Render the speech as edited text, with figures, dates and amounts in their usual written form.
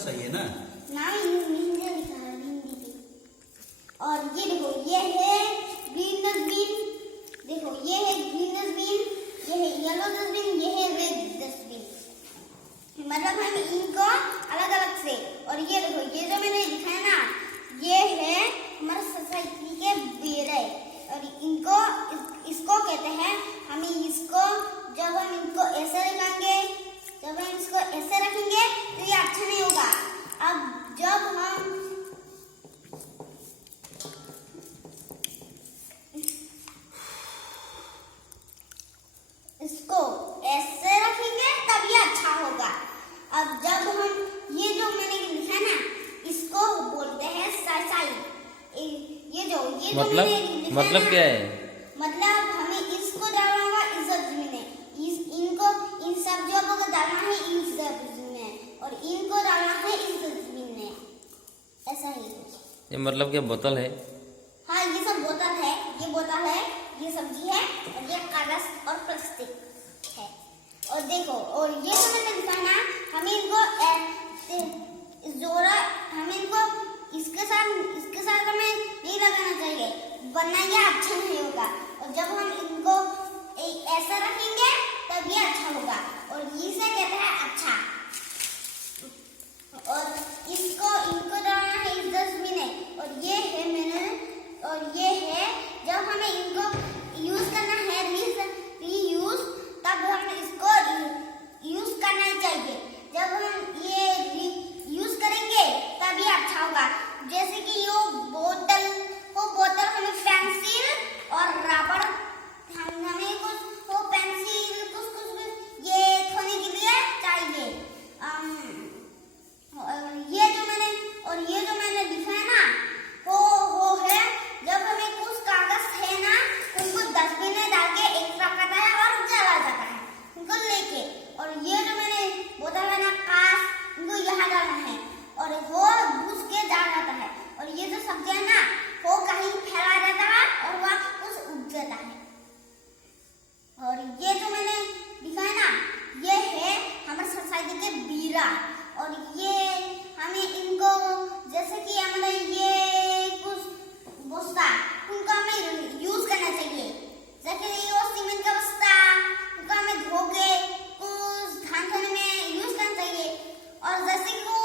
सही है ना? ना हिंदी में लिखा है, हिंदी में। और ये देखो, ये है ग्रीन डस्टबिन, देखो ये है ग्रीन डस्टबिन, ये है येलो डस्टबिन, ये है रेड डस्टबिन। मतलब हम इनको अलग अलग से। और ये देखो, ये जो मैंने लिखा है ना, ये है हमारे सोसाइटी के बेरे। और इनको इसको कहते हैं, हम इसको जब हम इनको ऐसे रखेंगे, जब हम इसको ऐसे रखेंगे तो ये अच्छा नहीं होगा। अब जब हम इसको ऐसे रखेंगे तब ये अच्छा होगा। अब जब हम ये जो मैंने लिखा है ना, इसको बोलते हैं साई। ये मतलब क्या है? मतलब हमें इसको डालना होगा इस डस्टबिन में, इनको इन सब जगहों को डालना है इस डस्टबिन में, और इनको डालना है इस डस्टबिन में। ऐसा ही ये मतलब क्या बोतल है? हाँ, ये सब बोतल है, ये बोतल है, ये सब्जी है, और ये कागज और प्लास्टिक है। और देखो, और ये जो मैंने लिखा है ना, हमें इनको जोरा, हमें इनको इसके साथ हमें नहीं लगाना चाहिए, वरना ये अच्छा नहीं होगा। और जब हम इनको ऐसा रखेंगे तब ये अच्छा होगा, और इसे कहते हैं अच्छा। और इनको डालना है इस डस्टबिन में। और ये है और ये है जब हमें इनको यूज करना है, रीयूज, तब हम इसको यूज करना चाहिए। जब हम ये यूज करेंगे तब ये अच्छा होगा। जैसे कि ये बोतल हमें पेंसिल और रबर, हमें कुछ पेंसिल कुछ ये खोने के लिए चाहिए। ये जो मैंने लिखा है ना, वो है जब हमें कुछ कागज है ना, उनको डस्टबिन में डाल के एक रखता है और चला जाता है उनको लेके। और ये जो मैंने बोतल है ना, कांच, उनको यहाँ डालना है और वो घुस के जा जाता है। और ये जो सब्जी है ना, वो कहीं फैला जाता है और वहाँ कुछ उग जाता है। और ये जो मैंने लिखा है ना, ये है हमारे सोसाइटी के बीरा। और ये हमें इनको, जैसे कि हमारे ये कुछ बस्ता, उनको हमें यूज करना चाहिए। जैसे ये सीमेंट का बस्ता, उनको हमें धो के कुछ धान खाने में यूज करना चाहिए। और जैसे कि